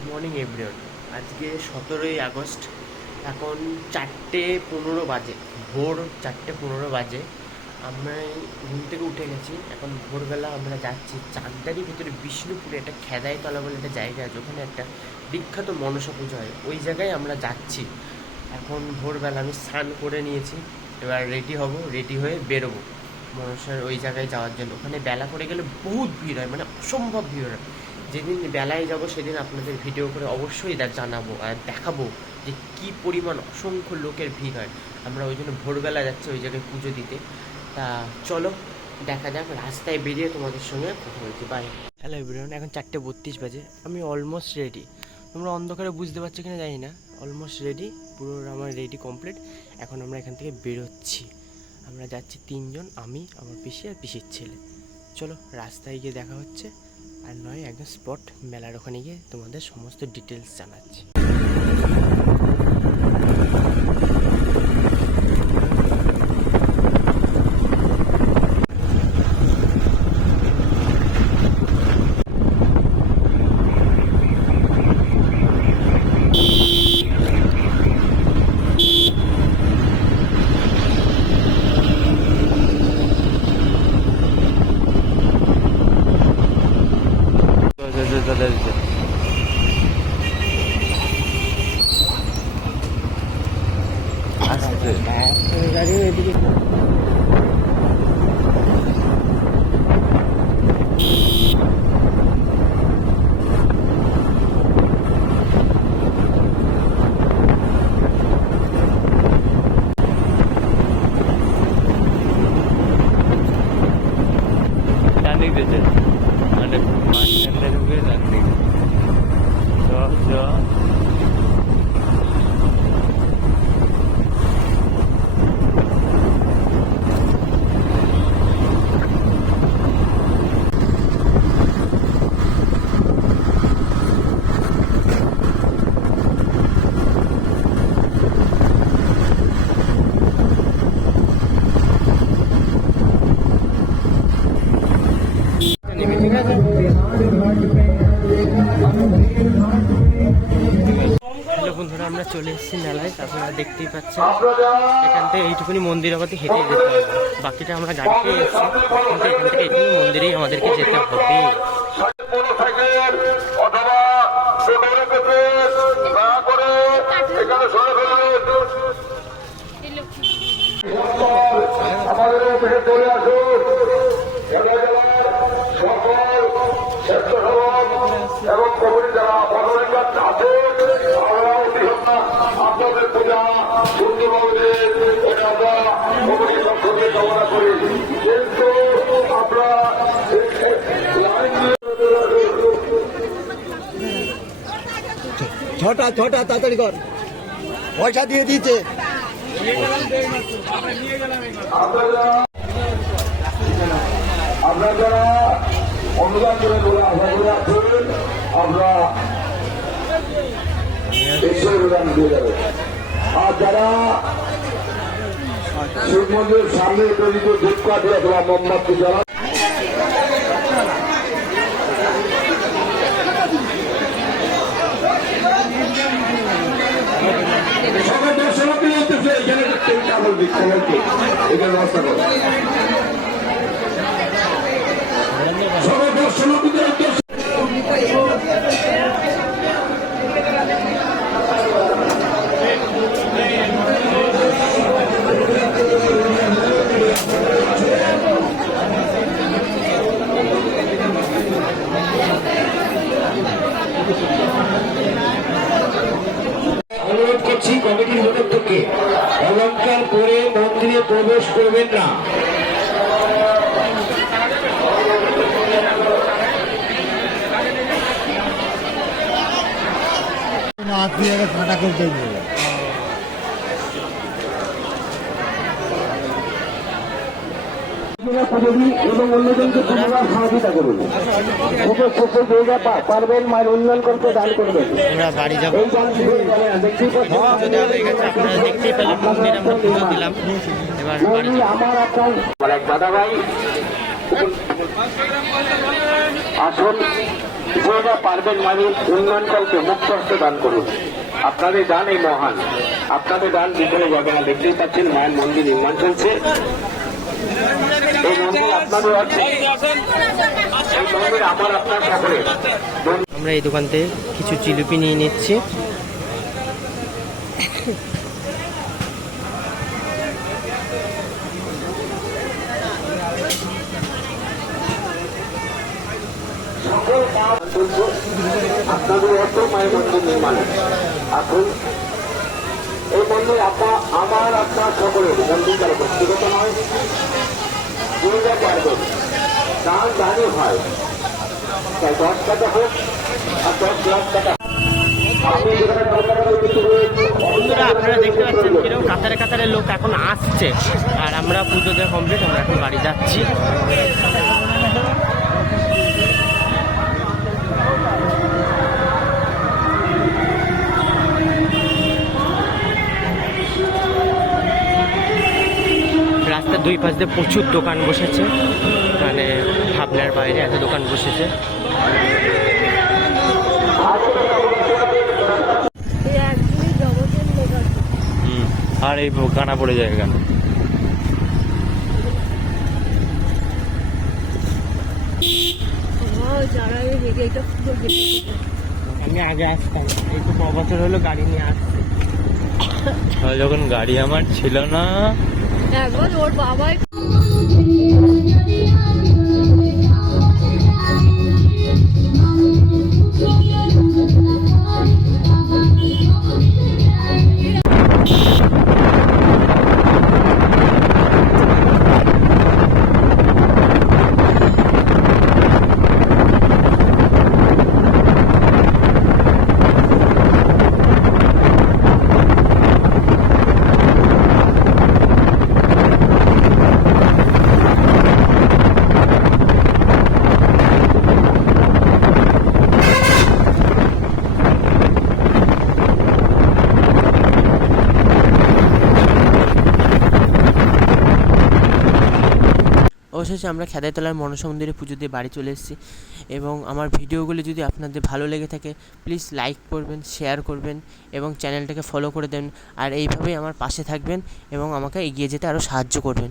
Good morning everyone. আজকে 17ই August, এখন 4:15 বাজে, ভোর 4:15 বাজে। আমরা ঘুম থেকে উঠে গেছি। এখন ভোরবেলা আমরা যাচ্ছি চাকদারির ভিতরে বিষ্ণুপুরে একটা খেদাইতলা বলে একটা জায়গা আছে, ওখানে একটা বিখ্যাত মনসা পুজো হয়, ওই জায়গায় আমরা যাচ্ছি। এখন ভোরবেলা আমি স্নান করে নিয়েছি, এবার রেডি হব, রেডি হয়ে বেরোবো মনসার ওই জায়গায় যাওয়ার জন্য। ওখানে বেলা করে গেলে বহুত ভিড় হয়, মানে অসম্ভব ভিড় হয়। যেদিন বেলায় যাব সেদিন আপনাদের ভিডিও করে অবশ্যই জানাবো আর দেখাবো যে কী পরিমাণ অসংখ্য লোকের ভিড় হয়। আমরা ওই জন্য ভোরবেলা যাচ্ছি ওই জায়গায় পুজো দিতে। তা চলো দেখা যাক, রাস্তায় বেরিয়ে তোমাদের সঙ্গে কথা বলছি। বাই। হ্যালো এভরিওয়ান, এখন 4:32 বাজে, আমি অলমোস্ট রেডি। তোমরা অন্ধকারে বুঝতে পারছো কিনা জানি না, অলমোস্ট রেডি, পুরো আমার রেডি কমপ্লিট। এখন আমরা এখান থেকে বেরোচ্ছি। আমরা যাচ্ছি 3 জন, আমি, আমার পিসি আর পিসির ছেলে। চলো রাস্তায় গিয়ে দেখা হচ্ছে, আর নয় একদম স্পট মেলার ওখানে গিয়ে তোমাদের সমস্ত ডিটেলস জানাচ্ছি। গাড়ি এদিকে ডানদিক দিয়েছে, মানে মাঝখানে ঢুকে ডানদিক। হ্যালো বন্ধুরা, আমরা চলে এসেছি মেলায়, আপনারা দেখতেই পাচ্ছেন। এখান থেকে এইটুকুনি মন্দির আমাদের হেঁটে যেতে হবে, বাকিটা আমরা গাড়িতে এসেছি, কিন্তু এখান থেকে এইটুকুনি মন্দিরেই আমাদেরকে যেতে হবে। এবং কমিটি যারা ভগবানকার আছে আপনাদের পূজা সুন্দরভাবে আমরা কমিটির পক্ষ থেকে কামনা করি। কিন্তু আমরা ছটা তাড়াতাড়ি কর, পয়সা দিয়ে দিয়েছে। আপনারা যারা অনুদান করে বলে আশা করে আছেন, আমরা ঈশ্বর অনুদান দিয়ে যাবে। আর যারা শিব মন্দিরের সামনে তৈরি ধূপ কাঠি অথবা মোমবাতি জ্বালা সবাই দর্শনার্থী বলতেছে এখানে এখানে ব্যবস্থা করে সবাই দর্শনার্থীদের উদ্দেশ্যে অনুরোধ করছি কমিটির পক্ষে অলঙ্কার করে মন্দিরে প্রবেশ করবেন না। ফাটা করতে এবং অন্যজনকে পুনরায় সহযোগিতা করুন। জায়গা পারবেন মায়ের উন্নয়ন করতে দান করবেন। আমরা বাড়ি যাবো, দেখতেই পেলাম মন্দির আমরা পুজো দিলাম। এবার আমার আপনার এক দাদা ভাই আসুন। যে না পারবেন মালিক উন্নয়নকালকে মুক্ত হস্তে দান করুন। আপনাদের দান এই মহান, আপনাদের দান বিফলে যাবে না। দেখতেই পাচ্ছেন মায়ের মন্দির নির্মাণ চলছে। এই মন্দির আপনাদের আছে, এই মন্দির আমার আপনার সকলের। আমরা এই দোকান থেকে কিছু জিলিপি নিয়ে নিচ্ছি। আপনাদের অর্থ মায়ের মন্দির নির্মাণ। এখন এই মন্দির আমার আপনার সকলের মন্দির দ্বারা ব্যক্তিগত নয়, দুর্গা পার্বণ দান দানই হয়, তাই 10 টাকা হোক আর 10 লাখ টাকা। বন্ধুরা আপনারা দেখতে পাচ্ছেন কিরকম কাতারে কাতারে লোক এখন আসছে, আর আমরা পুজো দেওয়া কমপ্লিট, আমরা এখন বাড়ি যাচ্ছি। রাস্তার দুই পাশ দিয়ে প্রচুর দোকান বসেছে, মানে ভাবনার বাইরে এত দোকান বসেছে। আর এই গানা পড়ে যায় কেন? আমি আগে আসতাম, এই তো বছর হলো গাড়ি নিয়ে আসছি। যখন গাড়ি আমার ছিল না, একবার ওর বাবাই অবশেষে আমরা খেদাইতলার মনসা মন্দিরে পুজো দিয়ে বাড়ি চলে এসেছি। এবং আমার ভিডিওগুলি যদি আপনাদের ভালো লেগে থাকে প্লিজ লাইক করবেন, শেয়ার করবেন এবং চ্যানেলটাকে ফলো করে দেন। আর এইভাবেই আমার পাশে থাকবেন এবং আমাকে এগিয়ে যেতে আরও সাহায্য করবেন।